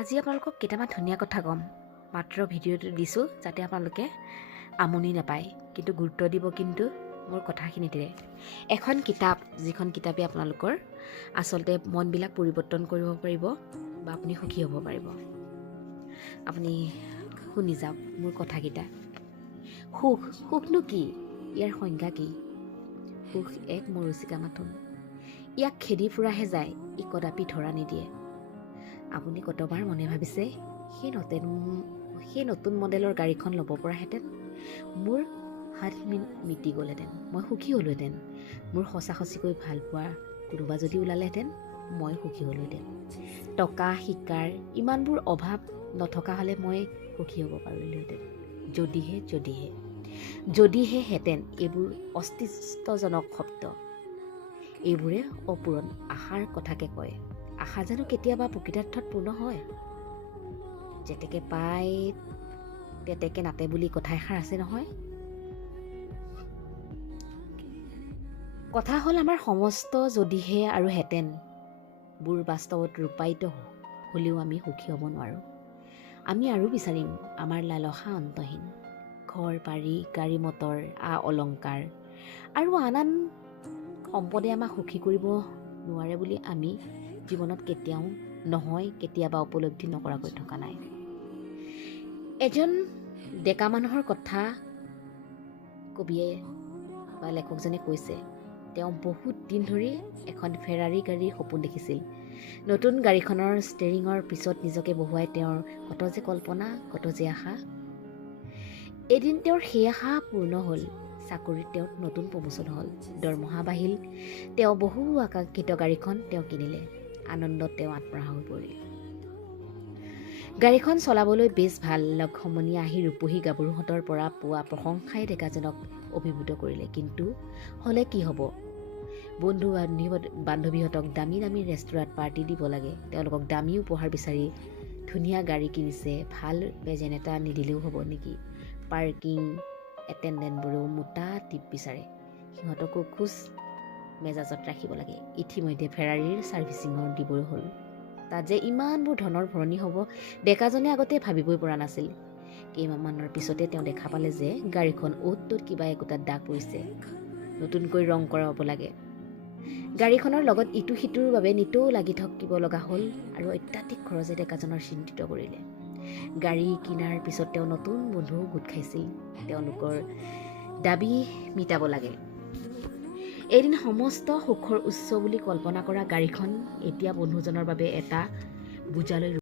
আজি আপোনালোকক কেইটামান ধুনীয়া কথা ক'ম। মাত্ৰ ভিডিঅ'টো দিছোঁ যাতে আপোনালোকে আমনি নাপায়, কিন্তু গুৰুত্ব দিব কিন্তু মোৰ কথাখিনিতে। এখন কিতাপ, যিখন কিতাপে আপোনালোকৰ আচলতে মনবিলাক পৰিৱৰ্তন কৰিব পাৰিব বা আপুনি সুখী হ'ব পাৰিব। আপুনি শুনি যাওক মোৰ কথাকেইটা। সুখনো কি? ইয়াৰ সংজ্ঞা কি? সুখ এক মৰচিকা মাথোন। ইয়াক খেদি ফুৰাহে যায়, ই কদাপি ধৰা নিদিয়ে। আপুনি কতবাৰ মনে ভাবিছে সেই নতুন মডেলৰ গাড়ীখন ল'ব পৰাহেঁতেন মোৰ হাত মিটি গ'লহেঁতেন, মই সুখী হ'লোহেঁতেন। মোৰ সঁচাকৈ ভাল পোৱা কোনোবা যদি ওলালেহেঁতেন মই সুখী হ'লোহেঁতেন। টকা শিকাৰ ইমানবোৰ অভাৱ নথকা হ'লে মই সুখী হ'ব পাৰিলোহেঁতেন। যদিহে হেঁতেন এইবোৰ অস্তিত্বজনক শব্দ। এইবোৰে অপূৰণ আশাৰ কথাকে কয়। আশা জানো কেতিয়াবা প্ৰকৃতাৰ্থত পূৰ্ণ হয়? যেতেকে পায় তেতেকে নাতে বুলি কথা এষাৰ আছে নহয়। কথা হ'ল আমাৰ সমস্ত যদিহে আৰু হেঁতেন বোৰ বাস্তৱত ৰূপায়িত হ'লেও আমি সুখী হ'ব নোৱাৰোঁ। আমি আৰু বিচাৰিম আমাৰ লালসা অন্তহীন। ঘৰ বাৰী গাড়ী মটৰ অলংকাৰ আৰু আন সম্পদে আমাক সুখী কৰিব নোৱাৰে বুলি আমি জীৱনত কেতিয়াবা উপলব্ধি নকৰাকৈ থকা নাই। এজন ডেকা মানুহৰ কথা কবিয়ে বা লেখকজনে কৈছে, তেওঁ বহুত দিন ধৰি এখন ফেৰাৰী গাড়ীৰ সপোন দেখিছিল। নতুন গাড়ীখনৰ ষ্টেৰিঙৰ পিছত নিজকে বহুৱাই তেওঁৰ কত যে কল্পনা, কত যে আশা। এদিন তেওঁৰ সেই আশা পূৰ্ণ হ'ল। চাকৰিত তেওঁৰ নতুন প্ৰমোচন হ'ল, দৰমহা বাঢ়িল। তেওঁ বহু আকাংক্ষিত গাড়ীখন তেওঁ কিনিলে। আনন্দত তেওঁ আত্মহাৰা হৈ পৰিল। গাড়ীখন চলাবলৈ বেছ ভাল। লগ সমনীয়া আহি ৰূপহী গাভৰুহঁতৰ পৰা পোৱা প্ৰশংসাই ডেকাজনক অভিভূত কৰিলে। কিন্তু হ'লে কি হ'ব? বন্ধু বান্ধৱীহঁতক দামী ৰেষ্টুৰাঁত পাৰ্টি দিব লাগে, তেওঁলোকক দামী উপহাৰ বিচাৰি ধুনীয়া গাড়ী কিনিছে। ভাল প্ৰেজেণ্ট এটা নিদিলেও হ'ব নেকি? পাৰ্কিং এটেণ্ডেণ্টবোৰেও মোটা টিপ বিচাৰে, সিহঁতকো খোজ মেজাজত ৰাখিব লাগে। ইতিমধ্যে ফেৰাৰীৰ ছাৰ্ভিচিঙৰ দিবই হ'ল। তাত যে ইমানবোৰ ধনৰ ভৰণী হ'ব ডেকাজনে আগতে ভাবিবই পৰা নাছিল। কেইমাহমানৰ পিছতে তেওঁ দেখা পালে যে গাড়ীখন অ'ত কিবা একোটাত দাগ পৰিছে, নতুনকৈ ৰং কৰাব লাগে। গাড়ীখনৰ লগত ইটো সিটোৰ বাবে নিতৌ লাগি থাকিব লগা হ'ল আৰু অত্যাধিক খৰচে ডেকাজনৰ চিন্তিত কৰিলে। গাড়ী কিনাৰ পিছত তেওঁ নতুন বন্ধুও গোট খাইছিল, তেওঁলোকৰ দাবী মিটাব লাগে। এদিন সমস্ত সুখৰ উৎস বুলি কল্পনা কৰা গাড়ীখন এতিয়া বন্ধুজনৰ বাবে এটা বোজালৈ